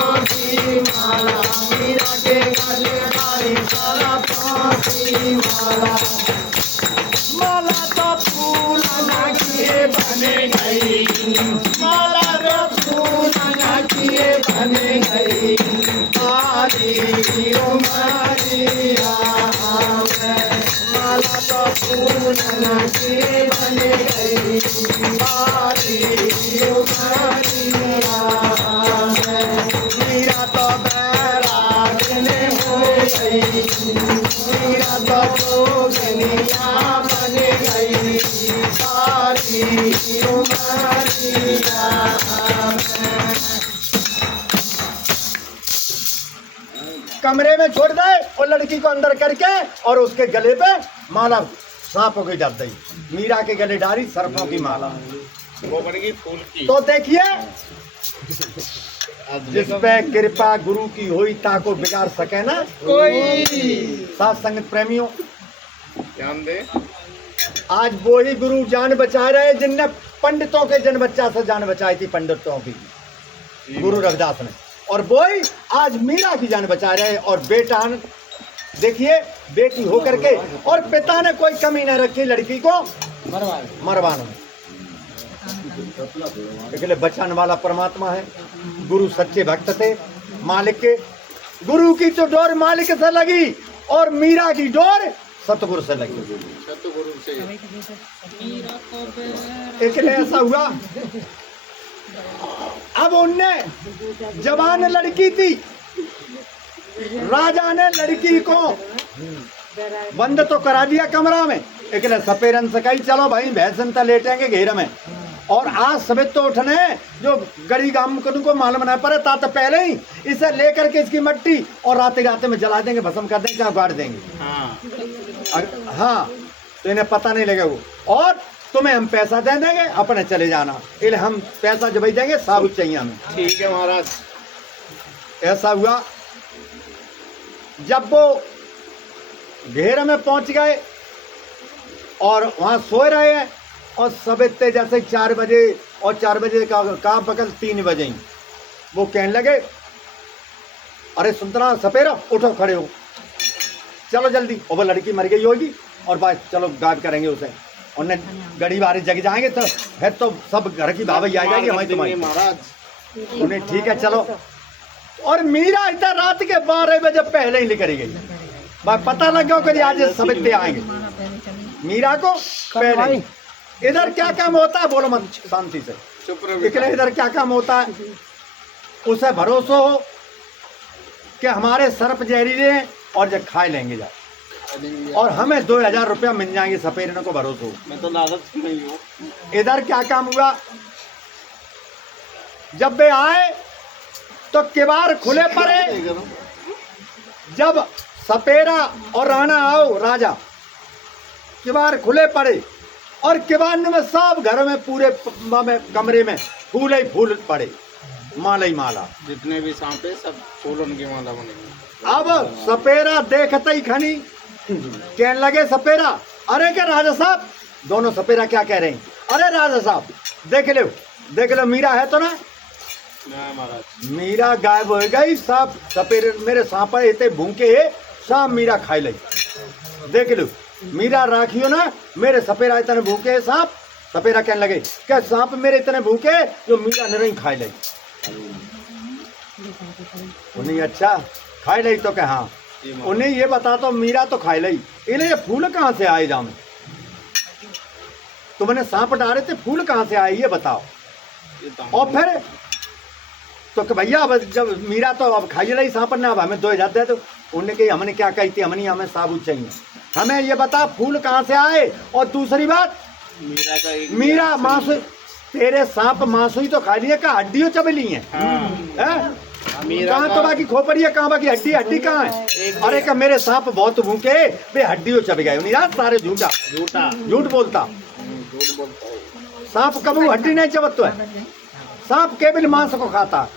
फांसी माला, मीरा के गले डाली सरफ फांसी माला। माला तो फूल किए बन गई, माला तो फूल किए बन गई, सारी उमरिया में। माला तो फूल किए बन गई, सारी उमरिया में। मीरा तो बैरागने हो गई, मीरा तो जोगनिया बन गई, सारी उमरिया में। कमरे में छोड़ दे और लड़की को अंदर करके और उसके गले पे माला सांपों की डाल दी, मीरा के गले डाली सर्पों की माला, वो बनेगी फूल की। तो देखिए जिस पे कृपा गुरु की हुई ताको बिगाड़ सके ना कोई। साथ संगत प्रेमियों, ध्यान दे। आज वो ही गुरु जान बचा रहे जिनने पंडितों के जन बच्चा से जान बचाई थी, पंडितों की, गुरु रविदास ने, और वो ही आज मीरा की जान बचा रहे। और बेटा देखिए बेटी होकर के और पिता ने कोई कमी न रखी लड़की को मरवाने में। इसलिए बचाने वाला परमात्मा है, गुरु सच्चे भक्त थे मालिक के। गुरु की तो डोर मालिक से लगी और मीरा की डोर सतगुरु से लगी, सतगुरु से। इसलिए ऐसा हुआ। अब उनने जवान लड़की थी, राजा ने लड़की को बंद तो करा दिया कमरा में, इसलिए सपेरन से कही चलो भाई भैंसन तो लेटेंगे घेर में। और आज सवेरे तो उठने जो गरीब गांव को मालूम ना पड़े ता तो पहले ही इसे लेकर के इसकी मट्टी और रात में जला देंगे, भस्म कर देंगे, क्या गाड़ देंगे। हाँ तो इन्हें पता नहीं लगेगा। और तुम्हें हम पैसा दे देंगे, अपने चले जाना, इसलिए हम पैसा जब ही देंगे साबुत चाहिए हमें। ठीक है महाराज। ऐसा हुआ। जब वो घेर में पहुंच गए और वहां सो रहे हैं और सवेरे जैसे 4 बजे और 4 बजे का बगल 3 बजे ही वो कहने लगे अरे सुनतना सपेरा उठो खड़े हो चलो जल्दी। और वो लड़की मर गई होगी और बात चलो गायब करेंगे उसे, उन्हें गरीब आरे जग जाएंगे तो फिर तो सब घर की बाबा आ जाएगी हमारी तुम्हारी महाराज। उन्हें ठीक है चलो। और मीरा इधर रात के 12 बजे पहले ही निकल गई, पता लग गया कि आज सवेरे आएंगे मीरा को पहले। इधर क्या काम होता है बोलो मत शांति से, चुप रहो। इसलिए इधर क्या काम होता है, उसे भरोसा हो कि हमारे सर्प जहरीले हैं और जब खाए लेंगे जा और हमें 2000 रुपया मिल जाएंगे, सपेरने को भरोसा हो। मैं तो लालच में ही हूँ। इधर क्या काम हुआ, जब वे आए तो किवाड़ खुले पड़े। जब सपेरा और राणा आओ राजा, किवाड़ खुले पड़े और किवाड़ में सब घर में पूरे कमरे में फूल ही फूल पड़े, माला ही माला। जितने भी सांप है सब फूलों की माला बनेगी। अब सपेरा देखते ही खनी कहने लगे सपेरा, अरे क्या राजा साहब, दोनों सपेरा क्या कह रहे हैं, अरे राजा साहब देख लो मीरा है तो ना। महाराज मीरा गायब हो गई, सांप सपेरे मेरे सांप इतने भूखे है, सांप मीरा खाई ली। देख लो मीरा राखियो ना, मेरे सपेरा इतने भूखे है सांप। सपेरा कहने लगे क्या सांप मेरे इतने भूखे जो मीरा नहीं खाई ली। उन्हें अच्छा खाई ली तो क्या, हाँ उन्हें ये बता तो मीरा तो खाई ली, इन्हें ये फूल कहाँ से आए जाम, तुमने सांप डाले थे फूल कहाँ से आए ये बताओ। और फिर तो कि भैया अब जब मीरा तो अब खाई रही सांप ने, अब हमें 2000 दे दो। उन्होंने कही हमने क्या कही थी, हमें साबुत चाहिए, हमें ये बता फूल कहाँ से आए। और दूसरी बात मीरा मांसू, तेरे सांप मांसू ही तो खा लिए, का हड्डियों चबली है, कहाँ तो बाकी खोपड़ी है, कहाँ बाकी हड्डी, हड्डी कहाँ है। अरे का मेरे सांप बहुत भूखे वे हड्डियों चब गए। मीरा सारे झूठ बोलता, सांप कभी हड्डी नहीं चबत है, सांप केवल मांस को खाता।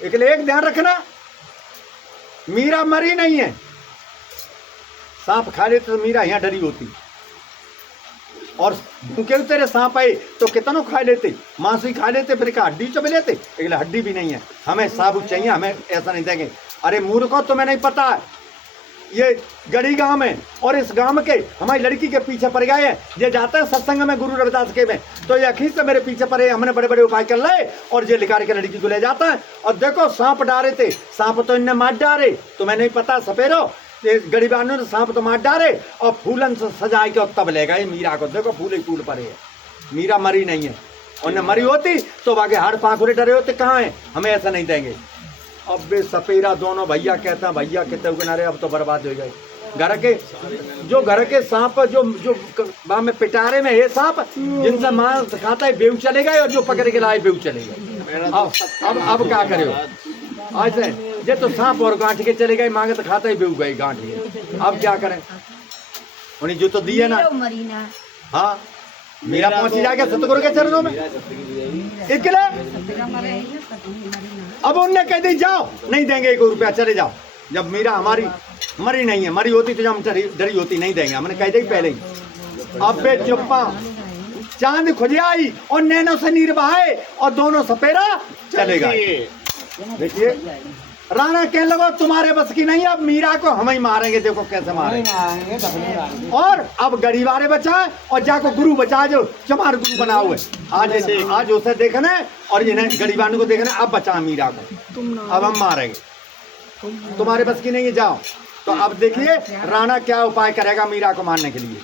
इसलिए एक ध्यान रखना, मीरा मरी नहीं है, सांप खा लेते तो मीरा यहाँ डरी होती। और भूखे तेरे सांप आए तो कितनों खा लेते, मांस ही खा लेते, फिर क्या हड्डी चबे लेते? एक हड्डी भी नहीं है, हमें साबुत चाहिए, हमें ऐसा नहीं देंगे। अरे मूर्खों, तुम्हें नहीं पता है ये गढ़ी गांव है और इस गांव के हमारी लड़की के पीछे पड़ गए हैं। ये जाते हैं सत्संग में गुरु रविदास के में, तो ये अखीर से मेरे पीछे पड़े, हमने बड़े बड़े उपाय कर ले और ये लिखा के लड़की को ले जाता है। और देखो सांप डारे थे, सांप तो इनने मार डारे, तुम्हें नहीं पता सपेरो, ये गरीबानों ने सांप तो मार डारे और फूलन से सजा के तब ले गए मीरा को। देखो फूल ही फूल पड़े है, मीरा मरी नहीं है, उन्हें मरी होती तो बाकी हाड़ पाखुरे डरे होते, कहाँ है? हमें ऐसा नहीं देंगे। अब वे सपेरा दोनों भैया कहते हैं, भैया कहते हुए किनारे अब तो बर्बाद हो गए। घर के सांप जो जो वहाँ में पिटारे में है सांप, जिनसे मांस खाता है बेऊ चले गए, और जो पकड़ के लाए बेऊ चले गए। अब क्या करे हो? ऐसे ये तो सांप और गांठ के चले गए, मांगे तो खाता ही बेऊ गए गांठ के। अब क्या करें? उन्हें जो तो दिए ना, हाँ मेरा पहुंची जाएगा सतगुरु के चरणों में इकले। अब उनने कह दी जाओ, नहीं देंगे 1 रुपया, चले जाओ। जब मीरा हमारी मरी नहीं है, मरी होती तो हम डरी होती, नहीं देंगे, हमने कह दी पहले ही। अब बे चुप्पा, चांद खुज आई और नैनो से नीर बहाए और दोनों सपेरा चले गए। देखिए राणा कहने लगा तुम्हारे बस की नहीं, अब मीरा को हम ही मारेंगे, देखो कैसे मारेंगे। और अब गरीबारे बचाए और जाको गुरु बचाए, जो चमार गुरु बना हुए आज उसे देखना है और इन्हें गरीबानों को देखना है। अब बचा मीरा को, अब हम मारेंगे, तुम्हारे बस की नहीं है, जाओ। तो अब देखिए राणा क्या उपाय करेगा मीरा को मारने के लिए,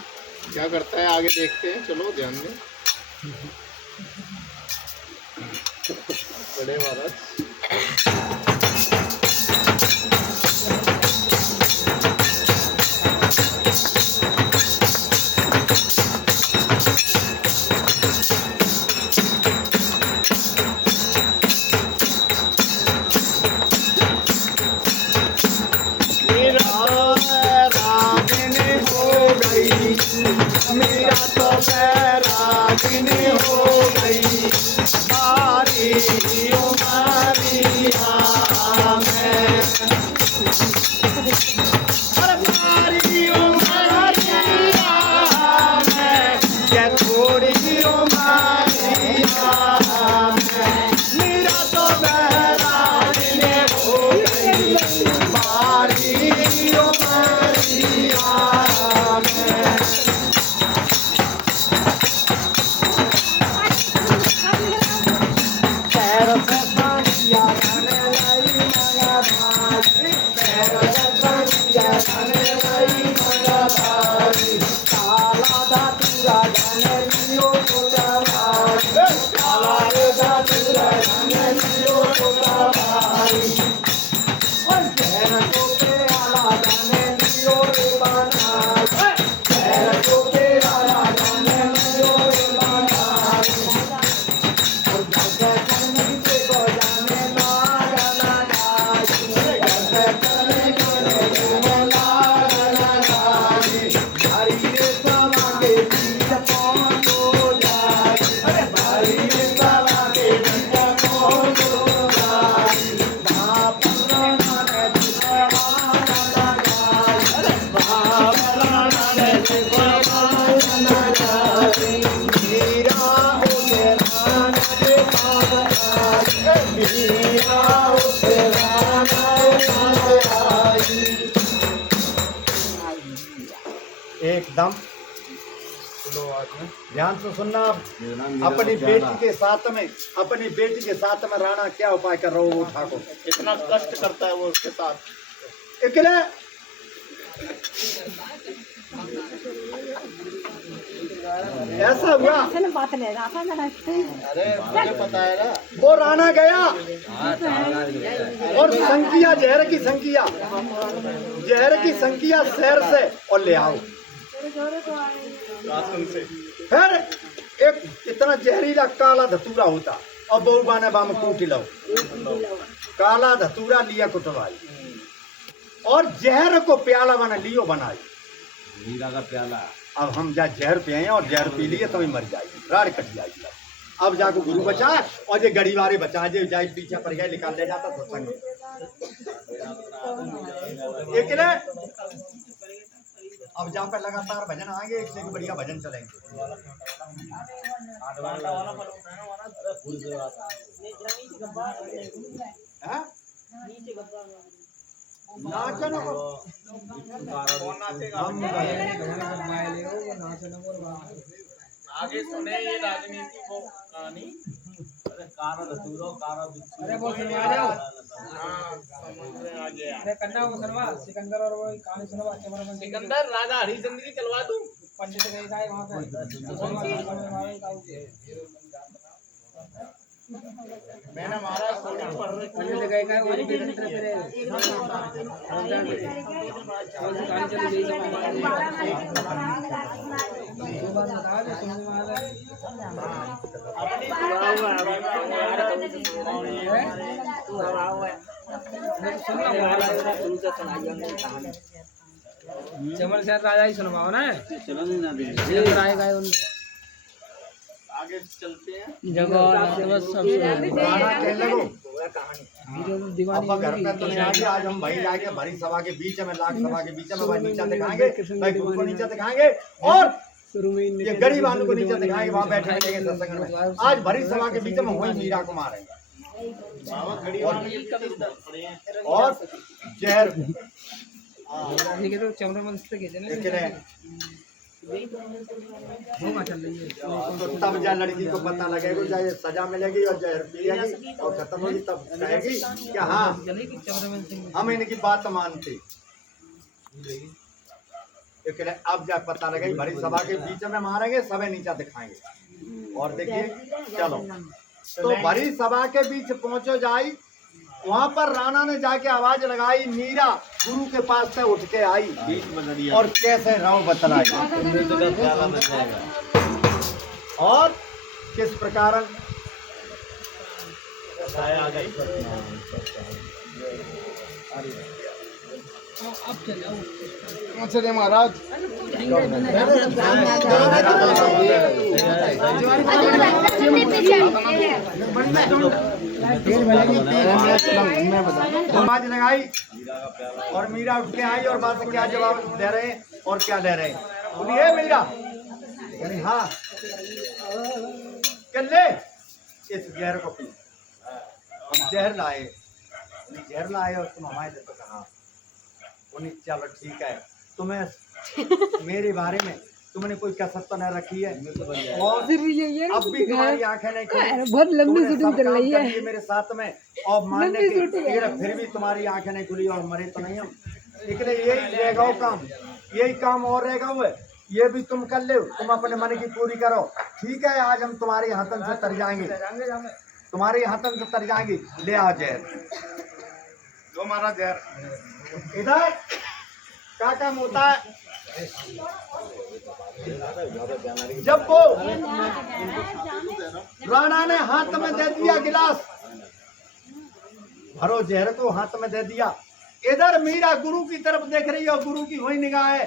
क्या करता है आगे देखते हैं। चलो ध्यान दें। बड़े भारत एकदम ध्यान से सुनना। अपनी बेटी के साथ में राणा क्या उपाय कर रहा हो? वो ठाकुर इतना कष्ट करता है वो उसके साथ अकेले। ऐसा हुआ, अरे मुझे पता है ना, वो राणा गया और संकिया जहर की संकिया शहर से और ले आओ राशन से। फिर एक इतना जहरीला काला धतूरा होता और बहु बाने बाम कूटी लो, काला धतूरा लिया कुटवाई और जहर को प्याला बना लियो बनाई, मीरा का प्याला। अब हम जा जहर पिए और जहर पी लिए तभी मर जाएगी, राड़ कट जाएगी। अब जाको गुरु बचा और ये गरीबारे बचा, जे जाए पीछे पड़ गए निकाल ले जाता सत्संग में। अब जहाँ पे लगातार भजन आएंगे एक से एक बढ़िया भजन चलेंगे। हैं? नाचन को हम आगे सुने ये राजनीति को कहानी। अरे वो सुनवा दो। हाँ समझ में आ गया। अरे कन्ना वो सुनवा सिकंदर और वो कहानी सुनवा कैमरामैन सिकंदर राजा हरिश्चंद्र की चलवा दूं। पंडित गए का वहां पे मैंने मारा सोनी पढ़ रही पंडित गए का वो भी निरंतर फिर कहानी चली गई सब बात बता दे सुनने वाला अपनी सुनना वाला चमन शहर राजा ही सुनवाओ ना सिकंदर आएगा उन आगे चलते हैं। गाना कहने को दीवानी अब घर पे तो नहीं आगे। आज हम भाई जाके भरी सभा के बीच में, लाख सभा के बीच में भाई नीचा दिखाएंगे, भाई गुरु को नीचा दिखाएंगे और शुरू में ये गरीब आदमी को नीचे दिखाएंगे। वहाँ बैठे रहेंगे सत्संग में। आज भरी सभा के बीच में वही मीरा को मारेंगे और जहर ठीक है तो चमड़ा मन से खींचे ना वो चल रही है तो तब जा लड़की को पता लगेगा, चाहे सजा मिलेगी और जहर पिएगी और खत्म होगी, तब कहेगी कि हाँ चलेगी चमड़ा मन से हम इनकी बात मानते। अब जब पता लगे भरी सभा के बीच में मारेंगे, सबे नीचा दिखाएंगे। और देखिए चलो तो भरी सभा के बीच पहुंचो जाई, वहां पर राणा ने जाके आवाज लगाई, मीरा गुरु के पास से उठ के आई और कैसे राव बतलाई और किस प्रकार चले महाराज। आवाज लगाई और मीरा उठ के आई और बात क्या जवाब दे रहे हैं और क्या दे रहे हैं। बोलिए मीरा, यानी हाँ कर ले इस जहर को पी। हम जहर लाए और तुम हमारे देते कहा। उन्हें चलो ठीक है, तुम्हें मेरे बारे में तुमने कोई कसर तो नहीं रखी है और अब भी तुम्हारी आंखें नहीं खुली, बहुत लंबी तुमने शूटिंग सब चल काम रही कर है दिए मेरे साथ में और मानने के फिर भी तुम्हारी आंखें नहीं खुली और मरे तो नहीं हम। लेकिन यही रहेगा काम, यही काम और रहेगा वो, ये भी तुम कर ले, तुम अपने मन की पूरी करो। ठीक है, आज हम तुम्हारे हाथन से तर जाएंगे, तुम्हारे हाथन से तर जाएंगे। ले आओ जहर, जो हमारा जहर इधर क्या काम होता है। जब वो राणा ने हाथ में दे दिया गिलास, भरो जहर को हाथ में दे दिया। इधर मीरा गुरु की तरफ देख रही है और गुरु की वही निगाह है।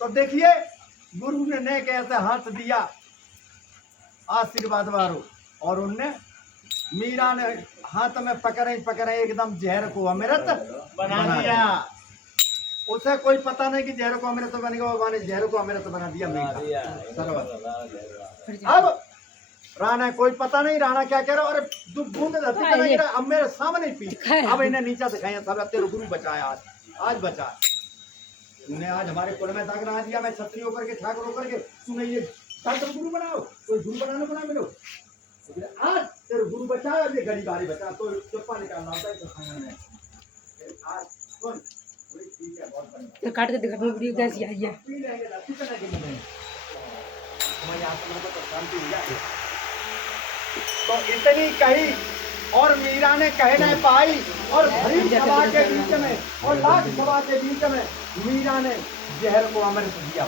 तो देखिए गुरु ने कैसे हाथ दिया आशीर्वाद वारो और उनने मीरा ने हाथ में पकड़े एकदम जहर को अमृत बना दिया। उसे कोई पता नहीं कि जहर को अमृत बनेगा, भगवान ने जहर को अमृत बना दिया मीरा। अब राणा कोई पता नहीं राणा क्या कह रहा, अरे तू बूंद अब मेरे सामने पी। अब इन्हें नीचा दिखाया, सब तेरे गुरु बचाया, आज बचा। तूने आज हमारे कुल में दाग ना दिया, मैं क्षत्रिय होकर के ठाकुर होकर के तूने ये गुरु बनाओ, कोई गुरु बनाने बना मिलो। आज तेरे गुरु बचाया, ये गरीब बारी बचा, तो चुप्पा निकालना होता है। आज सुन ठीक है, बहुत बढ़िया काट के दिखा वीडियो कैसी आई है। तो इतनी कही और मीरा ने कह नहीं पाई और भरी सभा के बीच में और लाख सभा के बीच में मीरा ने जहर को अमृत दिया।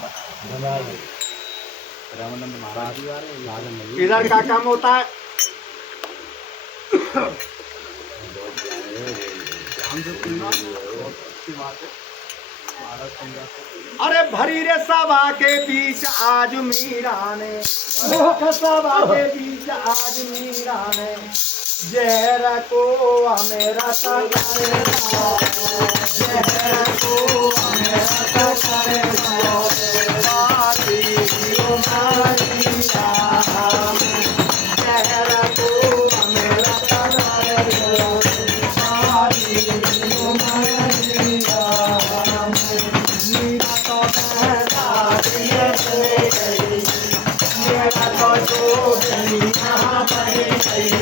इधर का काम होता है, अरे भरी रे सभा के बीच आज मीरा ने, सभा के बीच आज मीरा ने जहर को मेरा करे जहर को मेरा करे बारी मारी जहर को मेरा करे बारी मारी मीरा तो बहता दिए गई मेरा तो जो गई यहाँ पर गई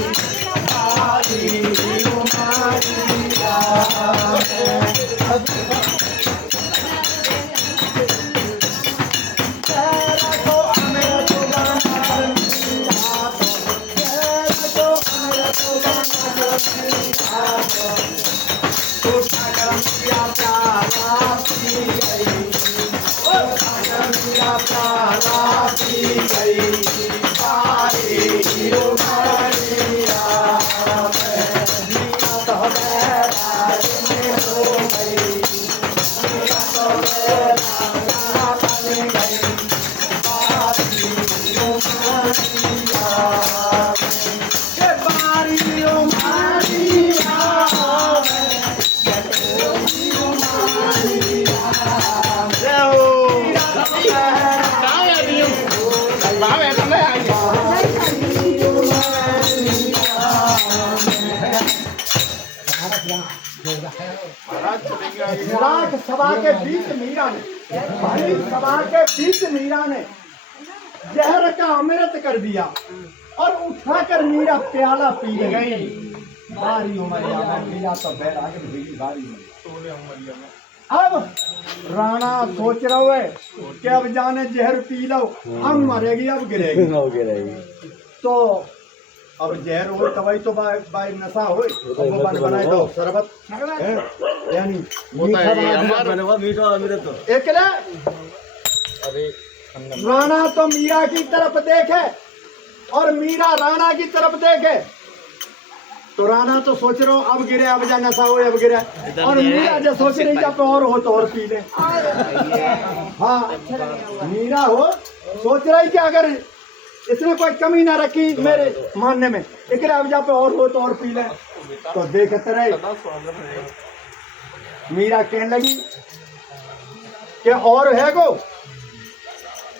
विराट सभा के बीच मीरा ने भारी सभा के बीच मीरा ने जहर का अमृत कर दिया और उठाकर मीरा प्याला पी गई। बारी उमरिया में मीरा तो बैराग हुई बारी में। अब राणा सोच रहा है कि अब जाने जहर पी लो अब मरेगी अब गिरेगी तो अब जहर हो तभी तो बाई नशा हो वो बनाए दो शरबत यानी एकले राणा तो मीरा की तरफ देखे और मीरा राणा की तरफ देखे तो राणा तो सोच रहा हूँ अब गिरे अब जा नशा हो अब गिरे और मीरा जो सोच रही जब और हो तो और पी ले। हाँ मीरा हो सोच रही कि अगर इसने कोई कमी ना रखी मेरे मानने में लेकिन अब जा पे और हो तो और पी ले तो देखते रहे। मीरा कहने लगी कि और है को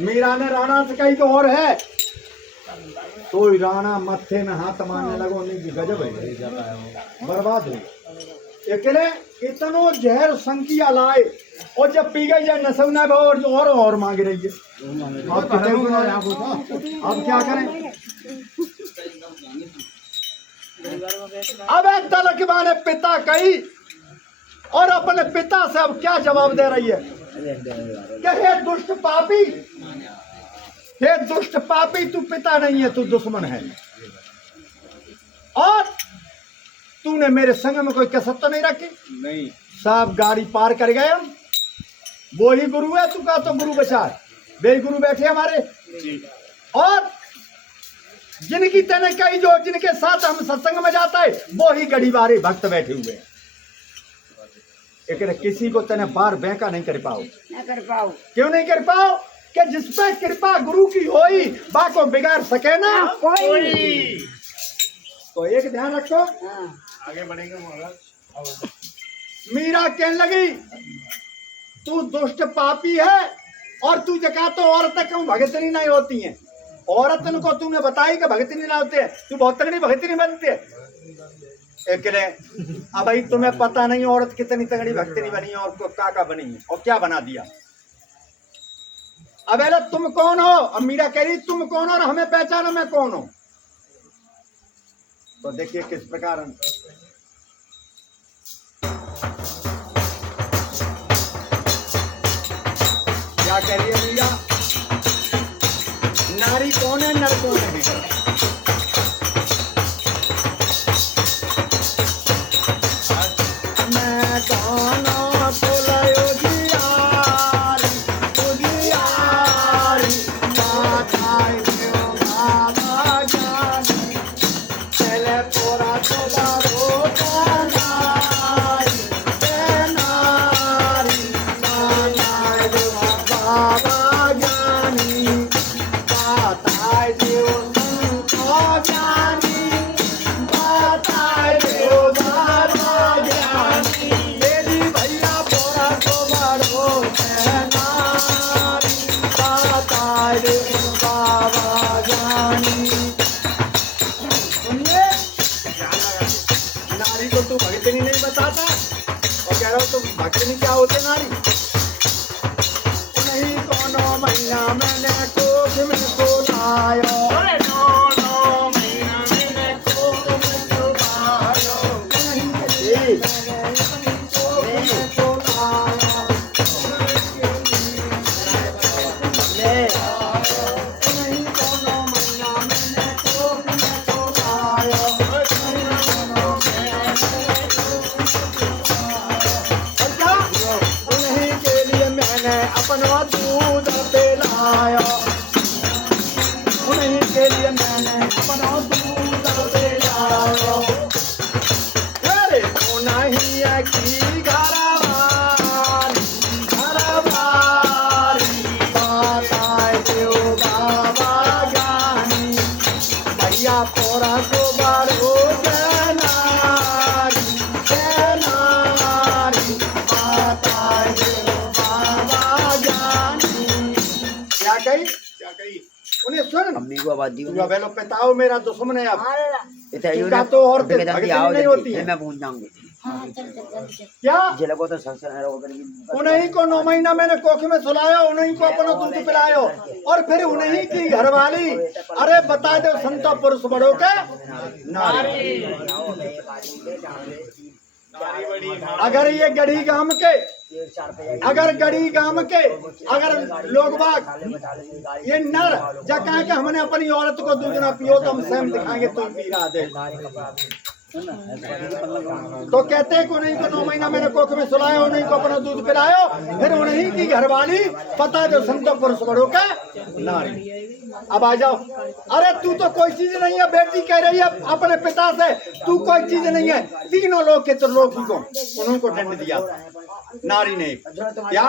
मीरा ने राणा से कही कि और है तो राणा मत्थे में हाथ मारने लगो नहीं गजब है बर्बाद हो अकेले इतनो जहर संकिया लाए और जब पी गई जब नसवना और मांग रही है। अब क्या करें अब एक तलक माने पिता कही और अपने पिता से अब क्या जवाब दे रही है कि हे दुष्ट पापी तू पिता नहीं है तू दुश्मन है और तूने मेरे संग में कोई कसरत तो नहीं रखी। नहीं साहब गाड़ी पार कर गए हम वो ही गुरु है तू का तो गुरु बचा वे गुरु बैठे हमारे और जिनकी तने कही जो जिनके साथ हम सत्संग में जाता है वो ही गड़ी बारे भक्त बैठे हुए हैं। किसी को तने बार बैंका नहीं कर पाओ क्यों नहीं कर पाओ कि जिस पे कृपा गुरु की होई बा को बिगाड़ सके ना कोई। तो एक ध्यान रखो आगे बढ़ेंगे महाराज। मीरा कहने लगी तू दुष्ट पापी है और तू जगह तो औरतें क्यों भगतनी नहीं होती हैं औरतन को तूने बताई कि भगतनी ना होते तू बहुत तगड़ी भगतनी बनती है। एक ने अब भाई तुम्हें पता नहीं औरत कितनी तगड़ी भगतनी बनी और का बनी है और क्या बना दिया। अब तुम कौन हो। अब मीरा कह रही तुम कौन हो और हमें पहचानो मैं कौन हूं। तो देखिए किस प्रकार क्या कह रही है मीरा। नारी कौन है नर कौन है। मैं गाना बोलायो जियारी उजियारी माताई देव बाबा जानी चले पोरा तोबारो नारी नारी माताई देव बाबा जानी माताई देव को तू भगतनी नहीं बताता और कह रहा हो तुम भगतनी क्या होते नारी। नहीं कोनो महीना मैंने कोख में सोनायो, अपना दूध पिलाया, उन्हीं के लिए मैंने अपना दूध पिलाया। अरे वो नहीं है कि घरवाली बताए देव बाबा ज्ञानी, भैया तोरा को बड़ो जनारी बताए देव बाबा ज्ञानी। क्या कही उन्हें सुन अम्मी को आवाज दी तू बेलो पिताओ मेरा दुश्मन है अब इतना का तो और कहता कि भगतनी आओ नहीं होती है मैं पहुंच जाऊंगी क्या। जिले को तो संसद है वो उन्हीं को 9 महीना मैंने कोख में सुलाया, उन्हीं को अपना दूध पिलायो और फिर उन्हीं की घरवाली। अरे बता दो संतो पुरुष बड़ों के नारी। अगर ये गढ़ी गांव के अगर लोग बाग ये नर जा कहा कि हमने अपनी औरत को दूध ना पियो तो हम स्वयं दिखाएंगे तुम पी रहा दे। तो कहते हैं कि उन्हीं को 9 महीना मैंने कोख में सुलाया, उन्हीं को अपना दूध पिलायो, फिर उन्हीं की घरवाली पता जो संतो पुरुष बड़ों का नारी। अब आ जाओ। अरे तू तो कोई चीज नहीं है, बेटी कह रही है अपने पिता से तू कोई चीज नहीं है। तीनों लोग के त्रिलोकी को उन्हीं को दंड दिया नारी ने। क्या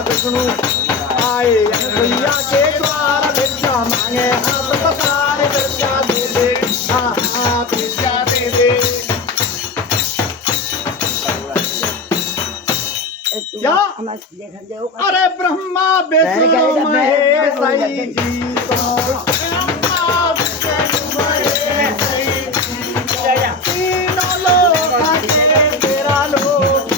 विष्णु आए भैया के द्वार भिक्षा मांगे हाथ पसारे भिक्षा दे दे, हाँ भिक्षा दे दे। क्या अरे ब्रह्मा विष्णु महेश जी तीनों लोग तेरा लोग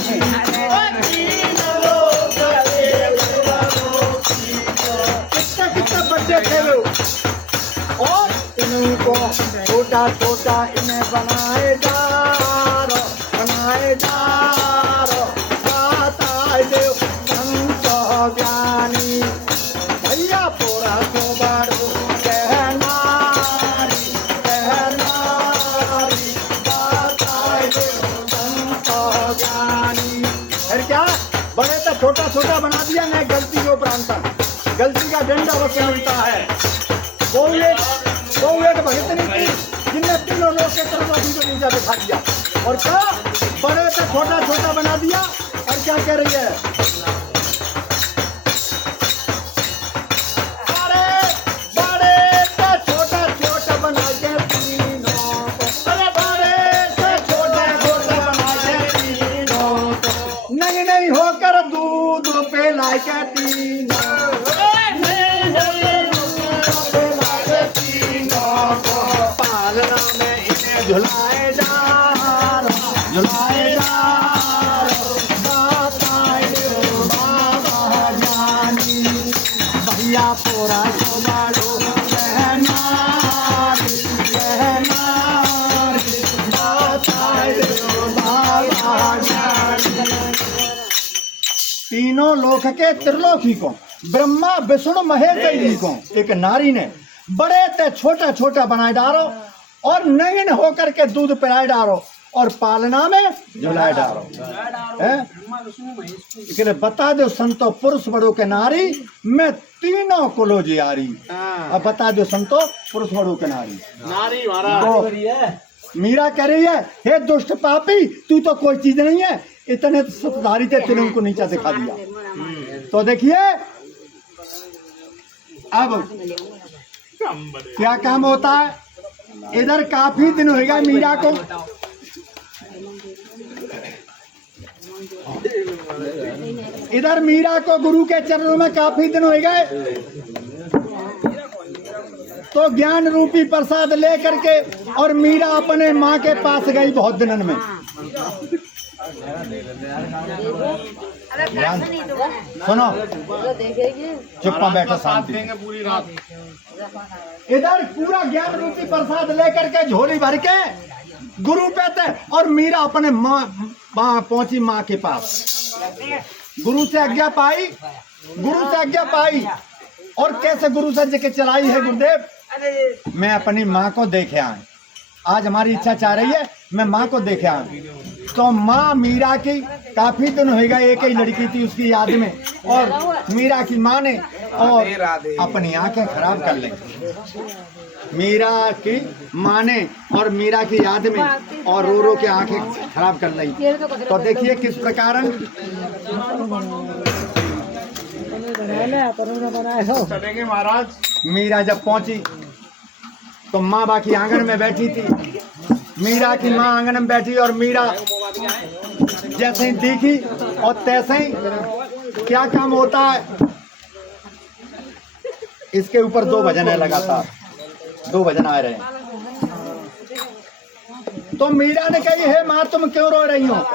कितने बच्चे थे वो और इनको छोटा छोटा इन्हें बनाए जा देव संत ज्ञानी भैया पूरा तो बड़ो कहनारी बताए देव संत ज्ञानी। फिर क्या बड़े तो छोटा छोटा बना दिया नहीं, गलती के उपरांत गलती का दंड अवश्य मिलता है। वो एक भगतनी थी जिनने तीनों लोग के तरफ को नीचा दिखा दिया और क्या बड़े से छोटा छोटा बना दिया। और क्या कह रही है अरे बड़े से छोटा छोटा बना के तीनों को, अरे बड़े से छोटा छोटा बना के तीनों को नहीं होकर दूध पिला के तीनों पालना में इन्हें झुलाए जा बाबा जानी भैया पूरा बाड़ो तीनों लोक के त्रिलोकी को ब्रह्मा विष्णु महेश जी को एक नारी ने बड़े ते छोटा छोटा बनाए डालो और नयन होकर के दूध पिलाए डालो और पालना में झुलाए डारो है। इसलिए बता दो संतो पुरुष बड़ो के नारी मैं तीनों कुलो जियारी। अब बता दो संतो पुरुष बड़ो के नारी नारी महाराज तो मीरा कह रही है हे दुष्ट पापी तू तो कोई चीज नहीं है, इतने सतधारी थे तूने उनको नीचा दिखा दिया। तो देखिए अब क्या काम होता है। इधर काफी दिन हो गया मीरा को, इधर मीरा को गुरु के चरणों में काफी दिन हो गए, तो ज्ञान रूपी प्रसाद लेकर के और मीरा अपने माँ के पास गई बहुत दिनन में। सुनो चुप्पा बैठो शांति। पूरी रात इधर पूरा ज्ञान रूपी प्रसाद लेकर के झोली भर के गुरु पे थे और मीरा अपने माँ पहुंची माँ के पास। गुरु से आज्ञा पाई, गुरु से आज्ञा पाई और कैसे गुरु से जगह चलाई है गुरुदेव मैं अपनी माँ को देखे आऊं। आज हमारी इच्छा चाह रही है मैं माँ को देखे आऊं। तो माँ मीरा की काफी दिन हो गए, एक ही लड़की थी उसकी याद में, और मीरा की माँ ने और अपनी आंखें खराब कर ली। मीरा की माँ ने और मीरा की याद में और रो रो के आंखें खराब कर ली। तो देखिए किस प्रकार चलेंगे महाराज। मीरा जब पहुंची तो माँ बाकी आंगन में बैठी थी। मीरा की माँ आंगन में बैठी और मीरा जैसे ही दिखी और तैसे ही क्या काम होता है। इसके ऊपर 2 भजन है लगातार, 2 भजन आ रहे हैं। तो मीरा ने कही हे माँ तुम क्यों रो रही हो।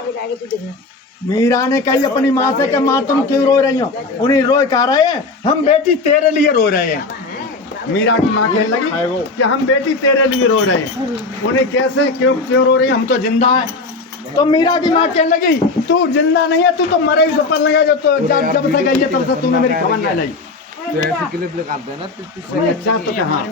मीरा ने कही अपनी माँ से कि माँ तुम क्यों रो रही हो। उन्हें रो कह रहे हैं हम बेटी तेरे लिए रो रहे हैं। मीरा की माँ कहने लगी कि हम बेटी तेरे लिए रो रहे हैं। उन्हें कैसे क्यों रो रही हम तो जिंदा है। तो मीरा की माँ कहने लगी तू जिंदा नहीं है, तू तो मरे ही ऊपर लगा जो तो जब से गई है तब से तूने मेरी खबर नहीं लाई। तो ऐसे क्लिप लगाते हैं ना अच्छा तो कहाँ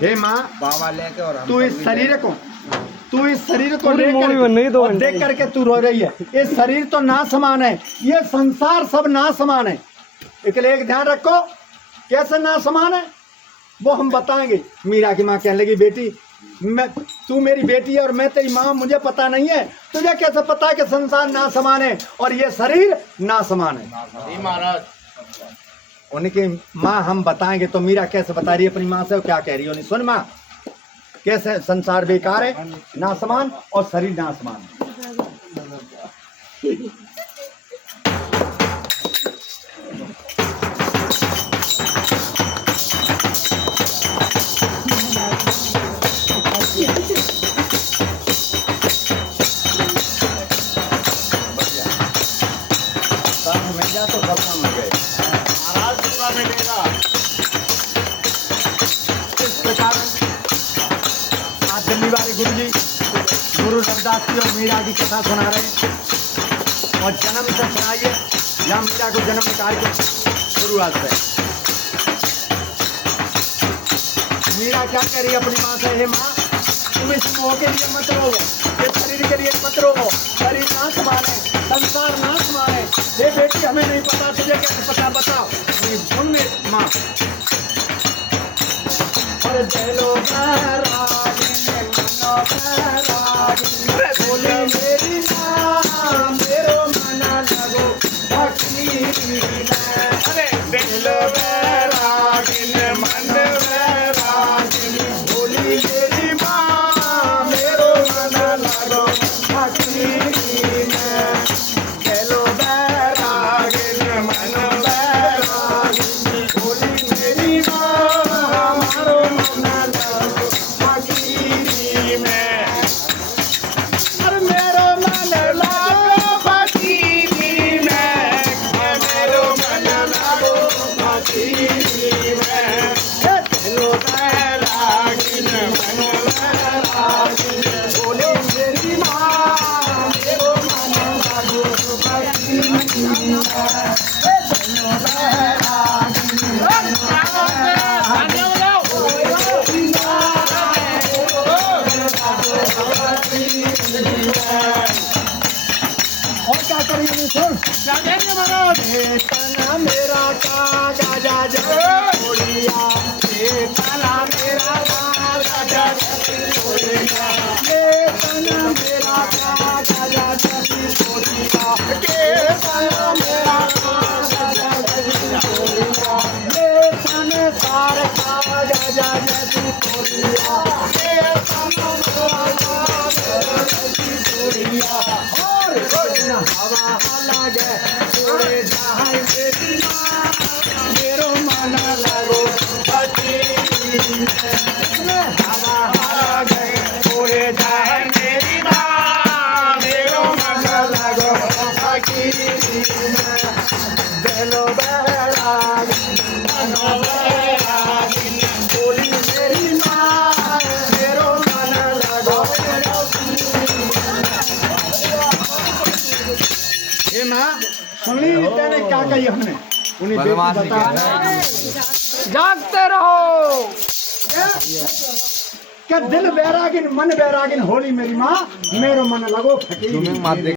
हे माँ बाबा लेके और तू इस शरीर को लेकर और देख करके तू रो रही है। ये शरीर तो ना समान है, ये संसार सब ना समान है। इसलिए एक ध्यान रखो कैसे ना समान है वो हम बताएंगे। मीरा की माँ कहने लगी बेटी मैं तू मेरी बेटी है और मैं तेरी माँ, मुझे पता नहीं है, तुझे कैसे पता है कि संसार ना समान है और ये शरीर ना समान है। महाराज उनकी माँ हम बताएंगे। तो मीरा कैसे बता रही है अपनी माँ से, क्या कह रही है सुन माँ कैसे संसार बेकार है ना समान और शरीर ना समान। तो खत्म हो गए महाराज पूरा मिलेगा। इस प्रकार आज दिल्ली वाले गुरु जी गुरु रविदास जी और मीरा की कथा सुना रहे हैं और जन्म से सुनाइए या मीरा को जन्म निकाल के शुरुआत से। मीरा क्या कह रही है अपनी माँ से हे माँ तुम इस मोह के लिए मत रो, इस शरीर के लिए मत रो, शरीर ना समान है, संसार ना समान है। ये बेटी हमें नहीं पता, तुझे कैसे पता बताओ। सुन माँ और चलो बोले मेरी माँ मेरो मना लगो भक्ति अरे दिल वैरागिन मन वैरागिन बोली मेरी माँ मेरो मना लगो भक्ति चलो वैरागिन मन वैरागिन बोली मेरी माँ मारो मना लगो भक्ति में और मेरो मन लगो भक्ति में मेरो मन लगो भक्ति ये तना मेरा काजा जोड़िया, ये तना मेरा काजा जोड़िया, ये तना मेरा काजा जोड़िया, ये तना मेरा काजा जोड़िया, ये तने सार काजा जोड़िया, ये तना मेरा जोड़िया, और कोई ना हवा लगे जोड़े जाए मेरी माँ, मेरो मन लगो हवा लगे जोड़े जाए मेरी माँ, मेरो मन लगो दिलो बोली मेरी माँ, मेरो मन लगो हे माँ सुनी तेने क्या कही हमने उन्हें बदमाश बता जागते रहो। क्या दिल बैरागिन मन बैरागिन होली मेरी माँ, मेरो मन लगो फकीर। तुम्हें मार दे